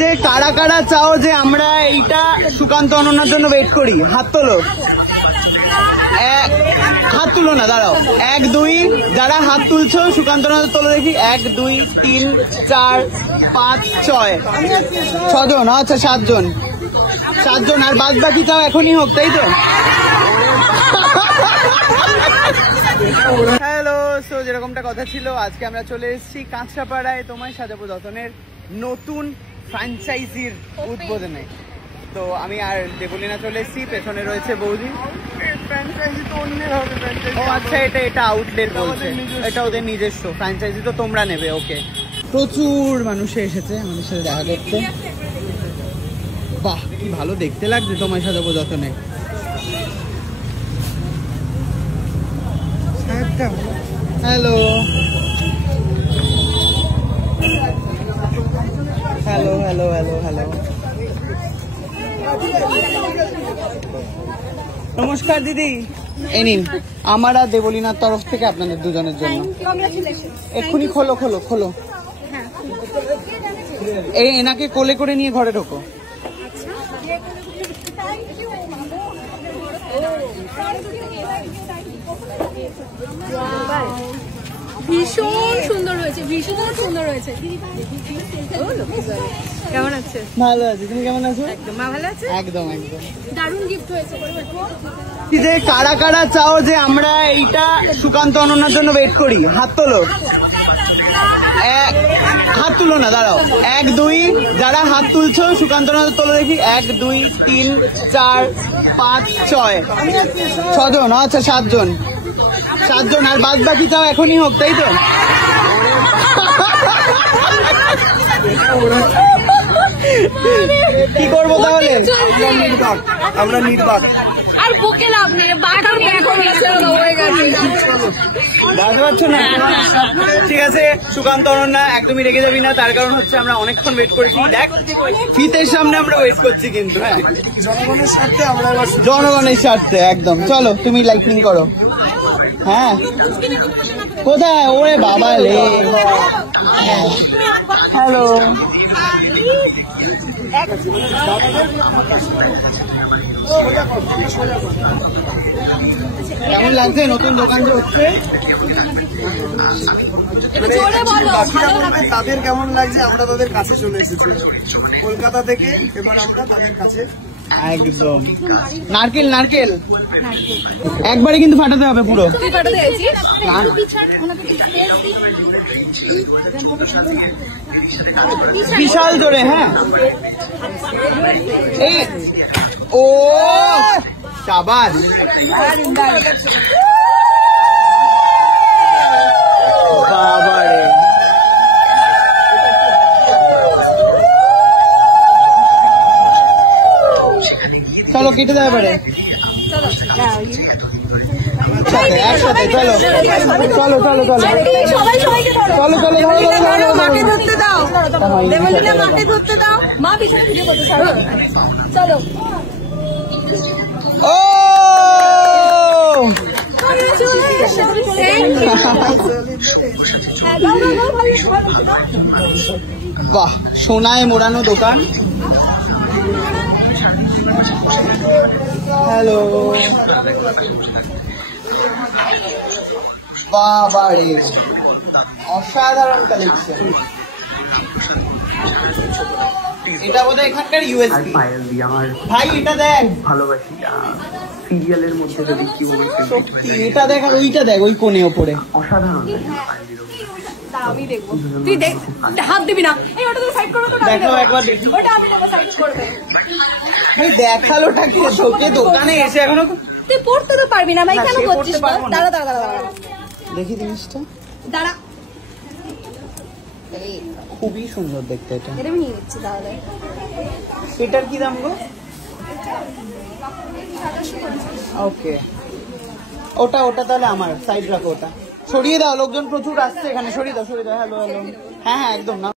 যে কারা কারা চাও যে আমরা এইটা সুকান্ত অনন্যার জন্য ওয়েট করি, হাত তোলো। হাত তুলো না, দাঁড়াও। 1 2 যারা হাত তুলছো সুকান্ত অনন্যা তোলো দেখি। 1 2 3 4 5 6 6 জন। আচ্ছা 7 জন, 7 জন। আর বাদ বাকি চাও এখনই হোক, তাই তো? হ্যালো, সো যেরকমটা কথা ছিল, আজকে আমরা চলে এসেছি কাঁচরাপাড়ায় তোমায় সাজাবো যতনের নতুন ফ্র্যাঞ্চাইজির উদ্বোধনে। তো আমি আর দেবলীনা চলে এসেছি, পেছনে রয়েছে বৌদি। ফ্র্যাঞ্চাইজি তো অন্যের হবে। ও আচ্ছা, এটা আউটলেট বলছে, এটা ওদের নিজস্ব ফ্র্যাঞ্চাইজি, তো তোমরা নেবে। ওকে, প্রচুর মানুষ এসেছে আমাদের সাথে দেখা করতে। বাহ, কি ভালো দেখতে লাগছে তোমায় সাজাবো যতনে। Hello hello hello hello hello, নমস্কার দিদি। এই নিন আমার আর দেবলীনার তরফ থেকে আপনাদের দুজনের জন্য। এক্ষুনি খোলো খোলো খোলো। এই এনাকে কোলে করে নিয়ে ঘরে ঢোকো। ভীষণ সুন্দর হয়েছে, ভীষণ সুন্দর হয়েছে। কেমন আছে? ভালো আছি, তুমি কেমন আছো? একদম ভালো আছে, একদম একদম। দারুণ গিফট হয়েছে। যে কারা কারা চাও যে আমরা এইটা সুকান্ত অনন্যার জন্য ওয়েট করি, হাত তোলো। হাত তুলো না, দাঁড়াও। 1 2 যারা হাত তুলছো সুকান্ত অনন্যা তোলো দেখি। 1 2 3 4 5 6 6 জন। আচ্ছা 7 জন, 7 জন। আর বাদ বাকি চাও এখনই হোক, তাই তো? কি করবো তাহলে? আমরা নির্বাক। আর বুকে লাভ নেই, বাটার ব্যাক হয়ে গেছে। বুঝতে পারছো না? ঠিক আছে, সুকান্ত অনন্যা একদমই রেগে যাবি না, তার কারণ হচ্ছে আমরা অনেকক্ষণ ওয়েট করেছি। দেখ, ফিতের সামনে আমরা ওয়েট করছি কিন্তু। হ্যাঁ, জনগণের স্বার্থে আমরা, জনগণের স্বার্থে একদম। চলো তুমি লাইটিং করো। হ্যাঁ, কোথায়? ওরে বাবা রে। হ্যালো, কেমন লাগছে নতুন দোকান যে হচ্ছে? তাদের কেমন লাগছে? আমরা তাদের কাছে চলে এসেছি কলকাতা থেকে, এবার আমরা তাদের কাছে। একদম নারকেল নারকেল একবারে কিন্তু ফাটাতে হবে পুরো। বিশাল জোরে। হ্যাঁ, এই ও শাবাশ। বাবারে, চলো কেটে দেওয়া পারে একসাথে। চলো চলো চলো চলো চলো চলো মাকে ধরতে দাও, দেবলীনা মাকে ধরতে দাও। মা পিছনে ভিডিও করতে থাকো। চলো। ও বাহ, সোনায় মোড়ানো দোকান। হ্যালো, বাবারে অসাধারণ কালেকশন। এটা বোধহয় এখানকার ইউএসপি। ভাই এটা দেখ, ভালোবাসি সিরিয়ালের মধ্যে যদি কি সত্যি এটা দেখ। আর ওইটা দেখ, ওই কোণে ওপরে অসাধারণ। আমি দেখবো, তুই দেখ, হাত দিবি না। এই ওটা তুমি সাইড করবে তো? দেখো একবার দেখি। ওটা আমি দেবো, সাইড করবে। দেখালোটা কি? তোকে দোকানে এসে এখনো তুই পড়তে তো পারবি না ভাই, কেন করছিস? দাঁড়া দাঁড়া দাঁড়া দাঁড়া, দেখি জিনিসটা। দাঁড়া, খুবই সুন্দর দেখতে এটা। এটা আমি নিয়ে নিচ্ছি তাহলে। এটার কি দাম গো? ওকে, ওটা ওটা তাহলে আমার সাইড রাখো। ওটা সরিয়ে দাও, লোকজন প্রচুর আসছে এখানে। সরিয়ে দাও সরিয়ে দাও। হ্যালো হ্যালো, হ্যাঁ হ্যাঁ একদম না।